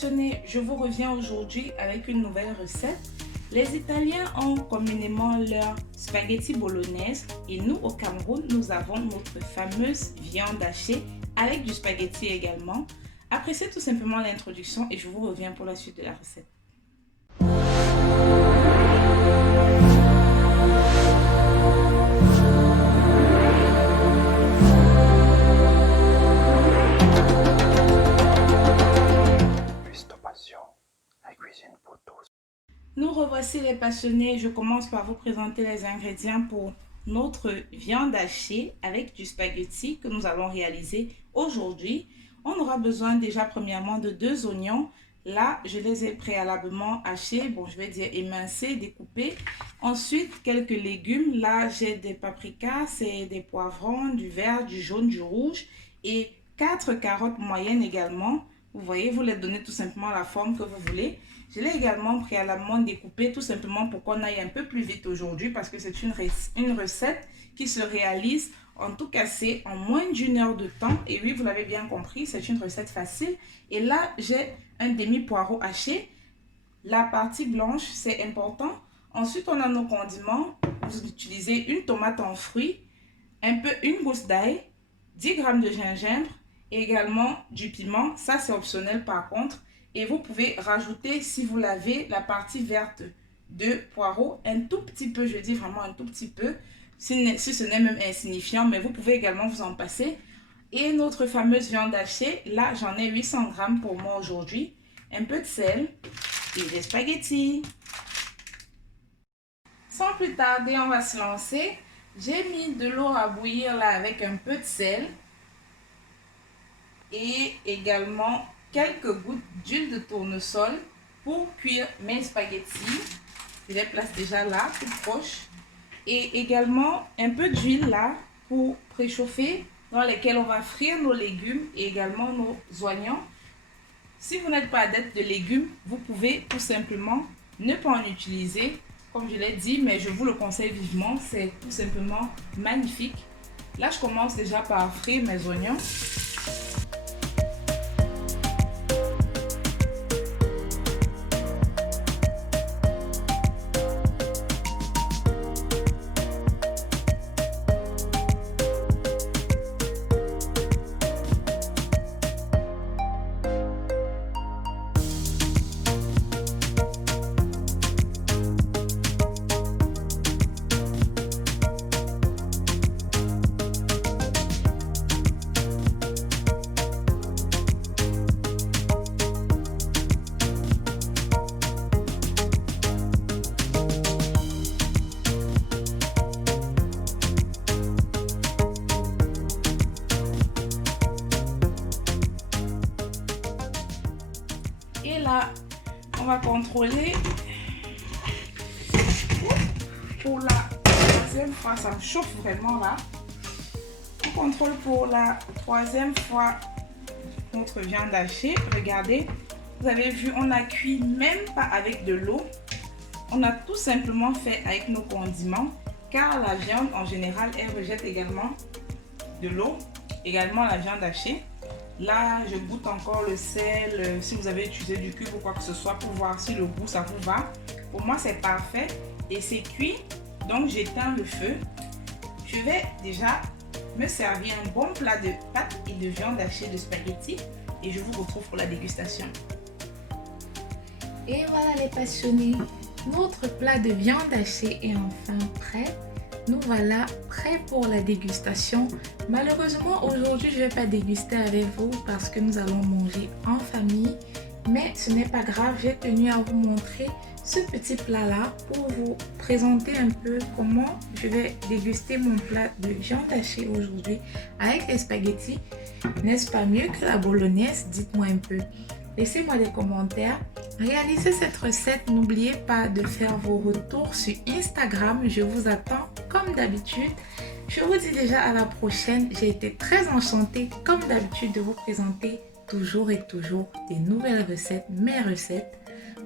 Je vous reviens aujourd'hui avec une nouvelle recette. Les Italiens ont communément leur spaghetti bolognaise et nous au Cameroun, nous avons notre fameuse viande hachée avec du spaghetti également. Appréciez tout simplement l'introduction et je vous reviens pour la suite de la recette. Nous revoici les passionnés. Je commence par vous présenter les ingrédients pour notre viande hachée avec du spaghetti que nous allons réaliser aujourd'hui. On aura besoin déjà premièrement de 2 oignons. Là, je les ai préalablement hachés. Bon, je vais dire émincés, découpés. Ensuite, quelques légumes. Là, j'ai des paprikas, c'est des poivrons, du vert, du jaune, du rouge et 4 carottes moyennes également. Vous voyez, vous les donnez tout simplement la forme que vous voulez. Je l'ai également préalablement découpé tout simplement pour qu'on aille un peu plus vite aujourd'hui parce que c'est une recette qui se réalise en tout casser en moins d'1 heure de temps. Et oui, vous l'avez bien compris, c'est une recette facile. Et là, j'ai un demi-poireau haché. La partie blanche, c'est important. Ensuite, on a nos condiments. Vous utilisez une tomate en fruits, une gousse d'ail, 10 g de gingembre et également du piment. Ça, c'est optionnel par contre. Et vous pouvez rajouter, si vous l'avez, la partie verte de poireau, un tout petit peu, je dis vraiment un tout petit peu, si ce n'est même insignifiant, mais vous pouvez également vous en passer. Et notre fameuse viande hachée, là j'en ai 800 g pour moi aujourd'hui, un peu de sel et des spaghettis. Sans plus tarder, on va se lancer. J'ai mis de l'eau à bouillir là avec un peu de sel et également quelques gouttes d'huile de tournesol pour cuire mes spaghettis. Je les place déjà là, tout proche. Et également un peu d'huile là pour préchauffer, dans lesquels on va frire nos légumes et également nos oignons. Si vous n'êtes pas adepte de légumes, vous pouvez tout simplement ne pas en utiliser, comme je l'ai dit, mais je vous le conseille vivement. C'est tout simplement magnifique. Là, je commence déjà par frire mes oignons. Et là, on va contrôler pour la 3e fois. Ça me chauffe vraiment là. On contrôle pour la 3e fois notre viande hachée. Regardez, vous avez vu, on a cuit même pas avec de l'eau. On a tout simplement fait avec nos condiments, car la viande en général, elle rejette également de l'eau, également la viande hachée. Là, je goûte encore le sel, si vous avez utilisé du cube ou quoi que ce soit, pour voir si le goût, ça vous va. Pour moi, c'est parfait et c'est cuit. Donc, j'éteins le feu. Je vais déjà me servir un bon plat de pâtes et de viande hachée de spaghetti. Et je vous retrouve pour la dégustation. Et voilà les passionnés, notre plat de viande hachée est enfin prêt. Nous voilà prêts pour la dégustation. Malheureusement, aujourd'hui, je ne vais pas déguster avec vous parce que nous allons manger en famille. Mais ce n'est pas grave, j'ai tenu à vous montrer ce petit plat-là pour vous présenter un peu comment je vais déguster mon plat de viande hachée aujourd'hui avec les spaghettis. N'est-ce pas mieux que la bolognaise? Dites-moi un peu. Laissez-moi des commentaires. Réalisez cette recette. N'oubliez pas de faire vos retours sur Instagram. Je vous attends comme d'habitude. Je vous dis déjà à la prochaine. J'ai été très enchantée comme d'habitude de vous présenter toujours et toujours des nouvelles recettes, mes recettes.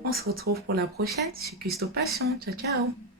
On se retrouve pour la prochaine sur Custo Passion. Ciao, ciao!